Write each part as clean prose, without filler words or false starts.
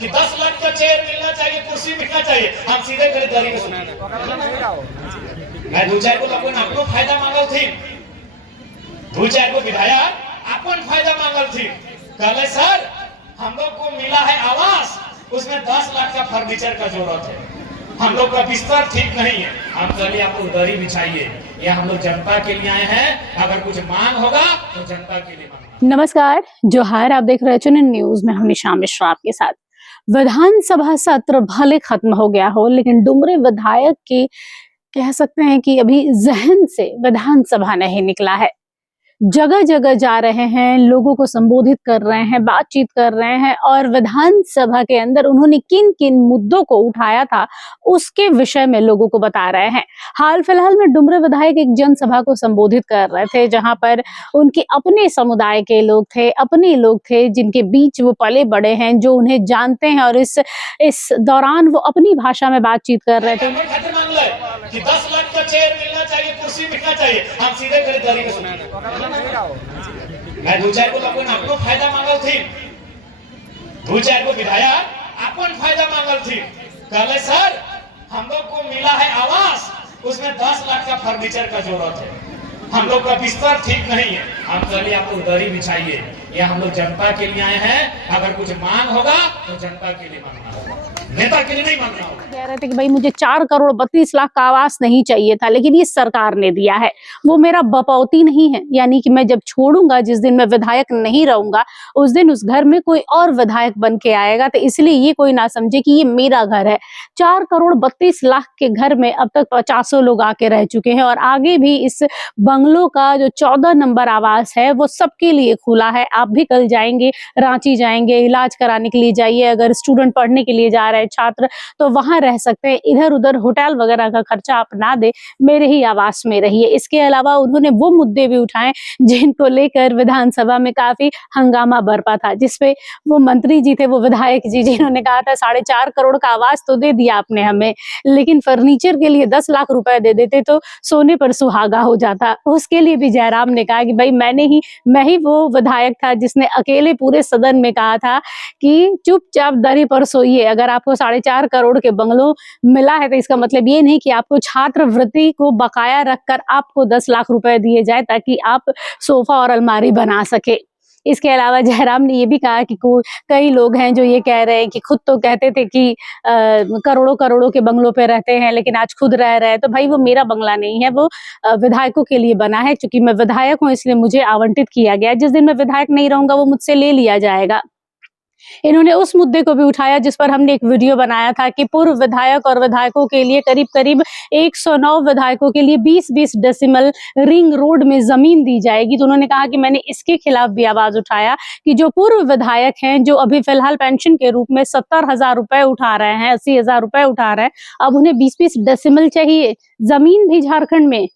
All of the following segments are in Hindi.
कि 10 लाख का चेयर मिलना चाहिए, कुर्सी मिलना चाहिए, हम सीधे खरीदारी में सुनिए मैं दो चार को लोगों ने अपनो फायदा मांगल थी, दो चार को विधायक अपन फायदा मांगल थी, कहले सर हम लोग को मिला है आवास, उसमें 10 लाख का फर्नीचर का जरूरत है, हम लोग का बिस्तर ठीक नहीं है, हम कहलिए आपको दरी बिछाइए, ये हम लोग जनता के लिए आए हैं, अगर कुछ मांग होगा तो जनता के लिए मांग। नमस्कार, जोहार, आप देख रहे हैं चुनिंदा न्यूज में, हूं निशा मिश्रा आपके साथ। विधानसभा सत्र भले खत्म हो गया हो, लेकिन डुमरे विधायक के कह सकते हैं कि अभी जहन से विधानसभा नहीं निकला है। जगह जगह जा रहे हैं, लोगों को संबोधित कर रहे हैं, बातचीत कर रहे हैं और विधानसभा के अंदर उन्होंने किन किन मुद्दों को उठाया था उसके विषय में लोगों को बता रहे हैं। हाल फिलहाल में डुमरे विधायक एक जनसभा को संबोधित कर रहे थे, जहां पर उनके अपने समुदाय के लोग थे, अपने लोग थे जिनके बीच वो पले बड़े हैं, जो उन्हें जानते हैं, और इस दौरान वो अपनी भाषा में बातचीत कर रहे थे। कि 10 लाख का चेयर मिलना चाहिए, कुर्सी मिलना चाहिए, हम सीधे खरीदारी में सुनिए मैं दो चार को लोगों ने अपनो फायदा मांगल थी, दो चार को विधायक अपन फायदा मांगल थी, कहले सर हम लोग को मिला है आवास, उसमें 10 लाख का फर्नीचर का जरूरत है, हम लोग का बिस्तर ठीक नहीं है, हम कहलिए आपको दरी बिछाइए, ये हम लोग जनता के लिए आए हैं, अगर कुछ मांग होगा तो जनता के लिए मांगना होगा, नेता के लिए नहीं मांगना होगा। कह रहे थे कि भाई मुझे 4 करोड़ 32 लाख का आवास नहीं चाहिए था, लेकिन ये सरकार ने दिया है, वो मेरा बपौती नहीं है, यानी कि मैं जब छोड़ूंगा, जिस दिन मैं विधायक नहीं रहूंगा, उस दिन उस घर में कोई और विधायक बन के आएगा, तो इसलिए ये कोई ना समझे कि ये मेरा घर है। 4 करोड़ 32 लाख के घर में अब तक 50 लोग आके रह चुके हैं, और आगे भी इस बंगलों का जो 14 नंबर आवास है वो सबके लिए खुला है। आप भी कल जाएंगे, रांची जाएंगे, इलाज कराने के लिए जाइए, अगर स्टूडेंट पढ़ने के लिए जा रहे हैं छात्र, तो वहां रह सकते हैं। इधर उधर होटल वगैरह का खर्चा आप ना दे, मेरे ही आवास में रहिए। इसके अलावा उन्होंने वो मुद्दे भी उठाए जिनको लेकर विधानसभा में काफी हंगामा बरपा था, जिसपे वो मंत्री जी थे, वो विधायक जी, जिन्होंने कहा था 4.5 करोड़ का आवास तो दे दिया आपने हमें, लेकिन फर्नीचर के लिए 10 लाख रुपए दे देते तो सोने पर सुहागा हो जाता। उसके लिए भी जयराम ने कहा कि भाई मैं ही वो विधायक था जिसने अकेले पूरे सदन में कहा था कि चुपचाप दरी पर सोइए। अगर आपको 4.5 करोड़ के बंगलो मिला है तो इसका मतलब ये नहीं कि आपको छात्रवृत्ति को बकाया रखकर आपको 10 लाख रुपए दिए जाए ताकि आप सोफा और अलमारी बना सके। इसके अलावा जयराम ने ये भी कहा कि कई लोग हैं जो ये कह रहे हैं कि खुद तो कहते थे कि करोड़ों करोड़ों के बंगलों पे रहते हैं, लेकिन आज खुद रह रहे हैं। तो भाई वो मेरा बंगला नहीं है, वो विधायकों के लिए बना है। चूंकि मैं विधायक हूँ इसलिए मुझे आवंटित किया गया, जिस दिन मैं विधायक नहीं रहूंगा वो मुझसे ले लिया जाएगा। इन्होंने उस मुद्दे को भी उठाया जिस पर हमने एक वीडियो बनाया था कि पूर्व विधायक और विधायकों के लिए करीब 109 विधायकों के लिए 20-20 डेसिमल रिंग रोड में जमीन दी जाएगी। तो उन्होंने कहा कि मैंने इसके खिलाफ भी आवाज उठाया कि जो पूर्व विधायक हैं, जो अभी फिलहाल पेंशन के रूप में 70,000 रुपए उठा रहे हैं, 80,000 रुपए उठा रहे हैं, अब उन्हें 20-20 डेसिमल चाहिए, जमीन भी झारखंड में।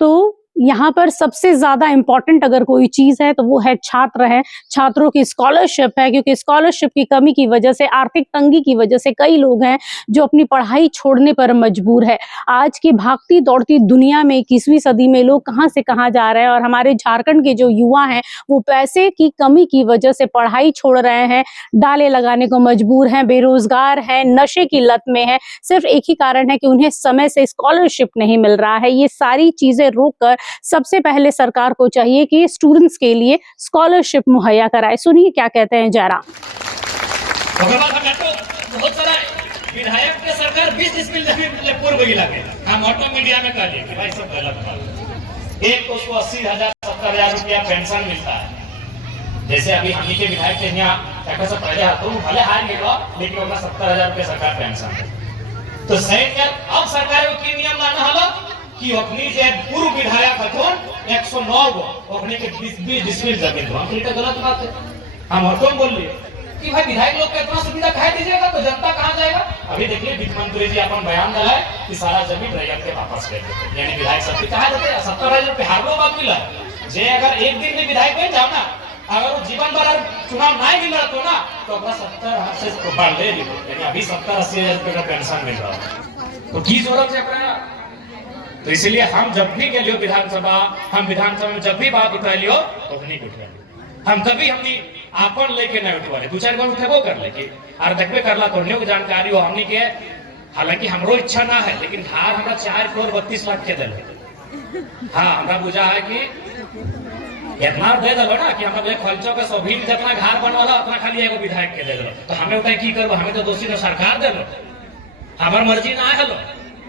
तो यहाँ पर सबसे ज्यादा इंपॉर्टेंट अगर कोई चीज है तो वो है छात्र है, छात्रों की स्कॉलरशिप है, क्योंकि स्कॉलरशिप की कमी की वजह से, आर्थिक तंगी की वजह से कई लोग हैं जो अपनी पढ़ाई छोड़ने पर मजबूर है। आज की भागती दौड़ती दुनिया में 21वीं सदी में लोग कहां से कहां जा रहे हैं, और हमारे झारखंड के जो युवा हैं वो पैसे की कमी की वजह से पढ़ाई छोड़ रहे हैं, डाले लगाने को मजबूर हैं, बेरोजगार हैं, नशे की लत में है। सिर्फ एक ही कारण है कि उन्हें समय से स्कॉलरशिप नहीं मिल रहा है। ये सारी चीजें रोककर सबसे पहले सरकार को चाहिए कि स्टूडेंट्स के लिए स्कॉलरशिप मुहैया कराए। सुनिए क्या कहते हैं जयराम। बहुत सारा विधायक के सरकार 20 डिसमिल जमीन पूर्व गिला के हम ऑटो मीडिया में कह दिए कि भाई सब गलत बात। एक उसको 80,000 70,000 रुपया पेंशन मिलता है। जैसे अभी हमनी के विधायक के यहाँ से पहले तो भले हार गए, लेकिन उनका 70,000 रुपया सरकार पेंशन है। तो सही अब सरकार को नियम लाना हलो कि अपनी जे पूर्व विधायक हथुन 109 गो अपने के 20 डिसमिल जमीन दो, हम तो गलत बात है। हम हटों बोल लिए कि भाई विधायक लोग को इतना सुविधा खाए दीजिएगा तो जनता कहां जाएगा। अभी देखिए वित्त मंत्री जी अपन बयान दिला है कि सारा जमीन रैयत के वापस कर देते, यानी विधायक सब कहा देते 70,000 रुपये हारलो बात मिला। जे अगर एक दिन में विधायक बन जाओ ना, अगर वो जीवन भर चुनाव नहीं मिल रहा तो ना, तो अपना 70 से बढ़ ले, यानी अभी 70-80 हजार रुपये का पेंशन मिल रहा है, तो की जरूरत है अपना। तो इसलिए हम जब भी गए विधानसभा, हम विधानसभा में जब भी बात उठा लियो तो नहीं उठ रहे, हम कभी हमने आपन लेके नहीं उठवा ले, 2-4 बार उठेबो कर लेके और देखबे करला तोहनियो के जानकारी हो हमनी के। हालांकि हमरो इच्छा ना है, लेकिन धार हमरा 4 करोड़ 32 लाख के दिल। हाँ हमरा बुझा है कि इतना दे दलो ना कि हमरा खर्चो के सभी जितना घर बनवाला उतना खाली एगो विधायक के दे दलो, तो हमें उठा की करबो, हमें तो दोषी तो सरकार देलो, हमार मर्जी ना हलो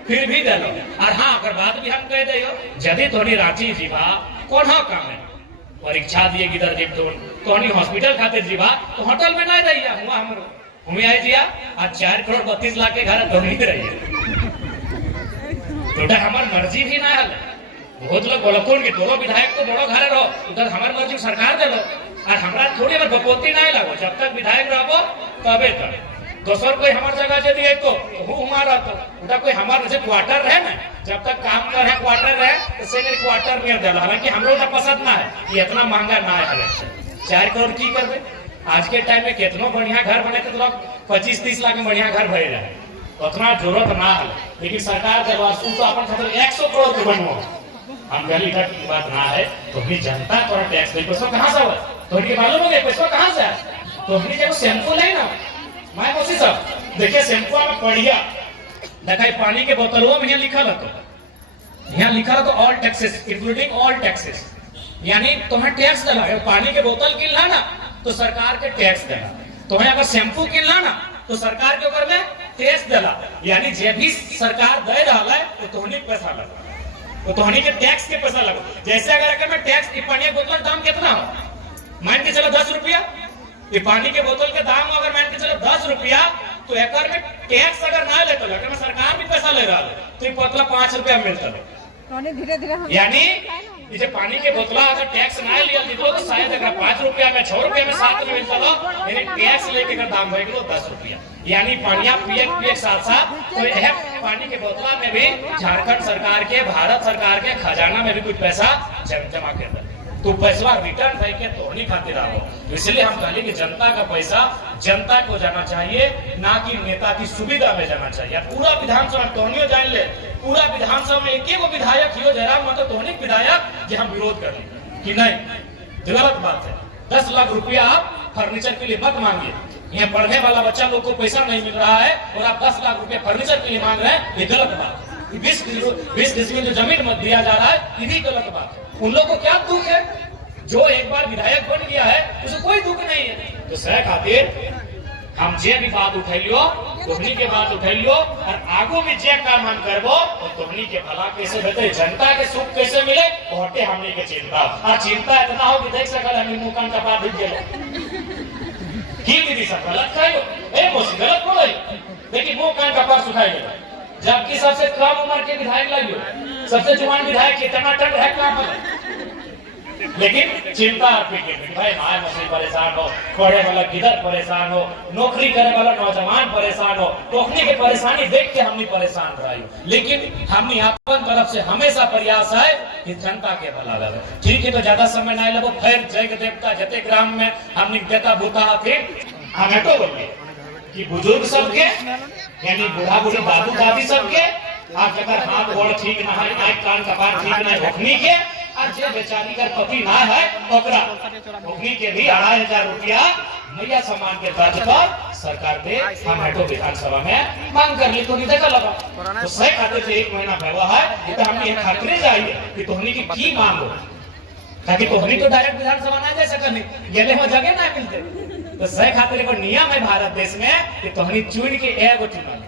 फिर भी दे लो। और हाँ अगर बात भी हम कह दियो यदि तोनी रांची जीवा कौन काम है, परीक्षा दिए किधर जीव तोनी हॉस्पिटल खातिर जीवा तो होटल में नहीं रहिया हुआ हमरो हमें आई जिया आज 4 करोड़ 32 लाख के घर तोनी रहिए, तो हमार मर्जी भी ना हल। बहुत लोग बोलकोन के दोनों विधायक तो बड़ो घर रहो, उधर हमार मर्जी सरकार दे लो और हमरा थोड़ी बार बपोती नहीं लगो, जब तक विधायक रहो तबे तक। दोसर कोई हमार जगह जे दिए तो वो हमारा तो उधर कोई हमार जैसे क्वार्टर रहे ना, जब तक काम कर रहे क्वार्टर रहे तो से मेरे क्वार्टर में दे। हालांकि हमरो तो पसंद ना है कि इतना महंगा ना है, 4 करोड़ की करबे। आज के टाइम में कितनो बढ़िया घर बने तो लोग 25-30 लाख में बढ़िया घर भरे जाए, उतना जरूरत ना है। लेकिन सरकार के पास तो अपन खातिर 100 करोड़ के बनवा हम गली तक की बात ना है, तो भी जनता पर टैक्स दे। पैसा कहां से आवे तो ये मालूम है पैसा कहां से आए, तो हमने जब सैंपल है ना मैं मौसी साहब देखिए सैंपल में पढ़िया देखाई पानी के बोतलों में लिखा है, तो यहाँ लिखा है तो all taxes including all taxes, यानी तुम्हें टैक्स देना है। पानी के बोतल किनला ना तो सरकार के टैक्स देना, तुम्हें अगर शैम्पू किनला ना तो सरकार के ऊपर में टैक्स देना, यानी जे भी सरकार दे रहा है तो तोहनी पैसा लगा, तो तोहनी के टैक्स के पैसा लगा। जैसे अगर मैं टैक्स पानी के बोतल दाम कितना हो मान के चलो 10 रुपया, ये पानी के बोतल के दाम अगर मान के चलो 10 रुपया, तो एक में टैक्स अगर ना लेते अगर मैं सरकार भी पैसा ले रहा है तो ये बोतला 5 रुपया मिलता है। धीरे-धीरे यानी ये पानी के बोतला अगर टैक्स ना लिया तो शायद अगर 5 रुपया में 6 रुपया में 7 में मिलता था, यानी टैक्स लेके अगर दाम बढ़ गया 10 रुपया, यानी पानिया पिए साथ साथ तो यह पानी के बोतला में भी झारखंड सरकार के भारत सरकार के खजाना में भी कुछ पैसा जमा करता है, तो पैसा रिटर्न है के तोहनी खातिर आओ। तो इसलिए हम कहले कि जनता का पैसा जनता को जाना चाहिए, ना कि नेता की सुविधा में जाना चाहिए। पूरा विधानसभा तोहनियो जान ले, पूरा विधानसभा में एक एगो विधायक हियो जयराम मतलब तोहनी विधायक जे हम विरोध कर कि नहीं, गलत बात है। 10 लाख रुपया आप फर्नीचर के लिए मत मांगिए, यहाँ पढ़ने वाला बच्चा लोग को पैसा नहीं मिल रहा है और आप 10 लाख रुपया फर्नीचर के लिए मांग रहे हैं, ये गलत बात है। 20 डिसमिल जो जमीन मत दिया जा रहा है, यही गलत बात है। उन लोगों को क्या दुख है, जो एक बार विधायक बन गया है उसे कोई दुख नहीं है। तो सह खातिर हम जे भी बात उठैलियो तोहनी के बात उठैलियो और आगो में जे काम हम करबो और तोहनी के भला कैसे बेटे जनता के सुख कैसे मिले ओटे हमनी के चिंता और चिंता इतना हो कि देख सकल हम मुंह कान कपा दी गेलो की दीदी सब गलत कहियो ए मोसी गलत बोलै, देखी मुंह कान कपा सुखाई गेलो, जबकि सबसे कम उम्र के विधायक लागियो, सबसे जवान विधायक कितना टन है काम है, लेकिन चिंता फिक्र भाई माय मछली परेशान हो, पढ़े वाला किधर परेशान हो, नौकरी करे वाला नौजवान परेशान हो, टोकनी के परेशानी देख के हमनी परेशान रही। लेकिन हमनी अपन तरफ से हमेशा प्रयास है कि जनता के भला लगे। ठीक है तो ज्यादा समय नहीं लगो, फिर जय देवता जते ग्राम में हमनी देता भूता फिर हमें तो बोलिए कि बुजुर्ग सबके यानी बूढ़ा बूढ़ी दादू दादी सबके आज अगर हाथ गोड़ ठीक ना है, नाक कान कपार ठीक ना होखनी के और जे बेचारी का पति ना है ओकरा होखनी के भी 2500 रुपया मैया सम्मान के तर्ज पर सरकार दे। हम हटो विधानसभा में मांग कर ली तो नहीं देखा लगा तो सही खातिर से 1 महीना हुआ है, ये तो हमने ये खातिर चाहिए कि तोहनी की मांग हो, ताकि तोहनी तो डायरेक्ट विधानसभा ना जा सकनी, गेले हो जगह ना मिलते। तो सही खातिर एगो नियम है भारत देश में कि तोहनी चुन के एगो चुनल,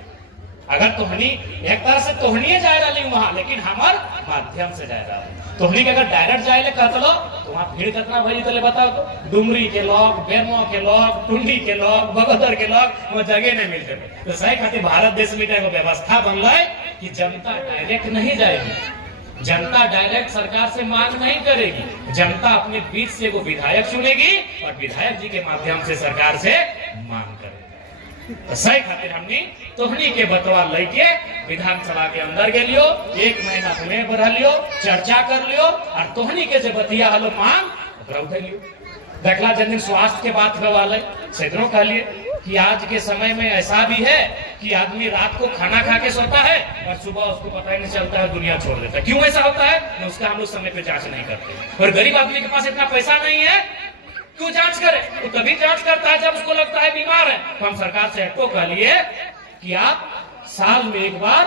अगर तोहनी एक तरह से तोहनी जाए रही वहां, लेकिन हमार माध्यम से जाए रहा तोहनी के अगर डायरेक्ट जाए कहते लो तो वहां भीड़ कितना भई तो बताओ तो डुमरी के लोग, बेरमो के लोग, टुंडी के लोग, बगोदर के लोग वो जगह नहीं मिलते। तो सही खातिर भारत देश में एगो व्यवस्था बनल है कि जनता डायरेक्ट नहीं जाएगी, जनता डायरेक्ट सरकार से मांग नहीं करेगी, जनता अपने बीच से वो विधायक चुनेगी और विधायक जी के माध्यम से सरकार से मांग करेगी। तो सही खातिर हमने तोहनी के बतवा लेके विधानसभा के अंदर गेलियो, 1 महीना में बढ़लियो, चर्चा कर लियो और तोहनी के जे बतिया हलो मांग ओकरा उठैलियो। देखला जिन दिन स्वास्थ्य के बात वाले सेदनो कहलिए कि आज के समय में ऐसा भी है कि आदमी रात को खाना खा के सोता है और सुबह उसको पता ही नहीं चलता है, दुनिया छोड़ देता है। क्यों ऐसा होता है? उसका हम लोग समय पे जांच नहीं करते। और गरीब आदमी के पास इतना पैसा नहीं है क्यों जांच करे? वो तभी जांच करता है जब उसको लगता है बीमार है। तो हम सरकार से हटको कह लिए कि आप साल में एक बार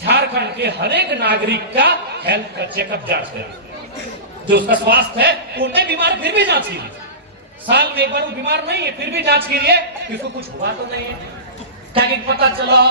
झारखंड के हर एक नागरिक का हेल्थ का चेकअप जांच करें। जो उसका स्वास्थ्य है वो नहीं बीमार फिर भी जांच कीजिए। साल में एक बार वो बीमार नहीं है फिर भी जांच कीजिए कि उसको कुछ हुआ तो नहीं है। ताकि पता चला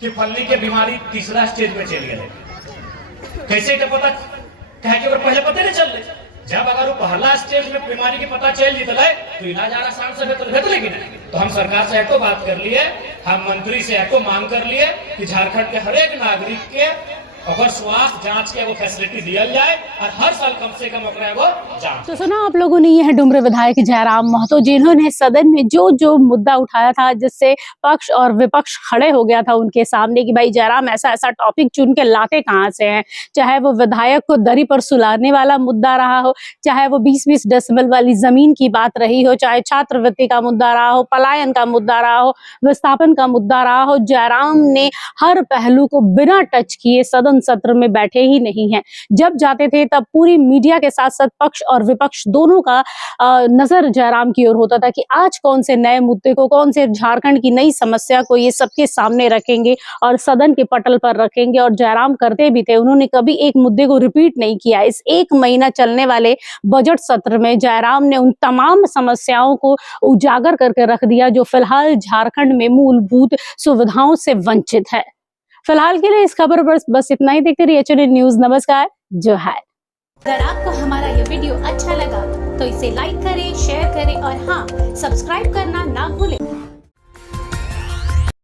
कि फलनी की बीमारी तीसरा स्टेज में चली गई। कैसे तो पता कहे कि पहले पता नहीं चल रहे। जब अगर वो पहला स्टेज में बीमारी की पता चल जीतल है तो इलाज आसान से बेहतर लेकिन तो हम सरकार से एको बात कर लिए, हम मंत्री से एको मांग कर लिए कि झारखंड के हर एक नागरिक के अगर स्वास्थ्य जांच के वो फैसिलिटी दिया जाए और हर साल कम से कम अपना वो जांच। तो सुना आप लोगों ने, यह है डुमरे विधायक जयराम महतो, जिन्होंने सदन में जो मुद्दा उठाया था जिससे पक्ष और विपक्ष खड़े हो गया था उनके सामने कि भाई जयराम ऐसा टॉपिक चुन के लाते कहाँ से हैं। चाहे वो विधायक को दरी पर सुलाने वाला मुद्दा रहा हो, चाहे वो 20-20 डेसिबल वाली जमीन की बात रही हो, चाहे छात्रवृत्ति का मुद्दा रहा हो, पलायन का मुद्दा रहा हो, विस्थापन का मुद्दा रहा हो, जयराम ने हर पहलू को बिना टच किए सदन सत्र में बैठे ही नहीं हैं। जब जाते थे तब पूरी मीडिया के साथ साथ पक्ष और विपक्ष दोनों का नजर जयराम की ओर होता था कि आज कौन से नए मुद्दे को, कौन से झारखंड की नई समस्या को ये सबके सामने रखेंगे और सदन के पटल पर रखेंगे। और जयराम करते भी थे, उन्होंने कभी एक मुद्दे को रिपीट नहीं किया। इस 1 महीना चलने वाले बजट सत्र में जयराम ने उन तमाम समस्याओं को उजागर करके रख दिया जो फिलहाल झारखंड में मूलभूत सुविधाओं से वंचित है। फिलहाल के लिए इस खबर पर बस इतना ही। देखते रहिए HNN न्यूज। नमस्कार, जोहार। अगर आपको हमारा ये वीडियो अच्छा लगा तो इसे लाइक करें, शेयर करें और हाँ, सब्सक्राइब करना ना भूलें।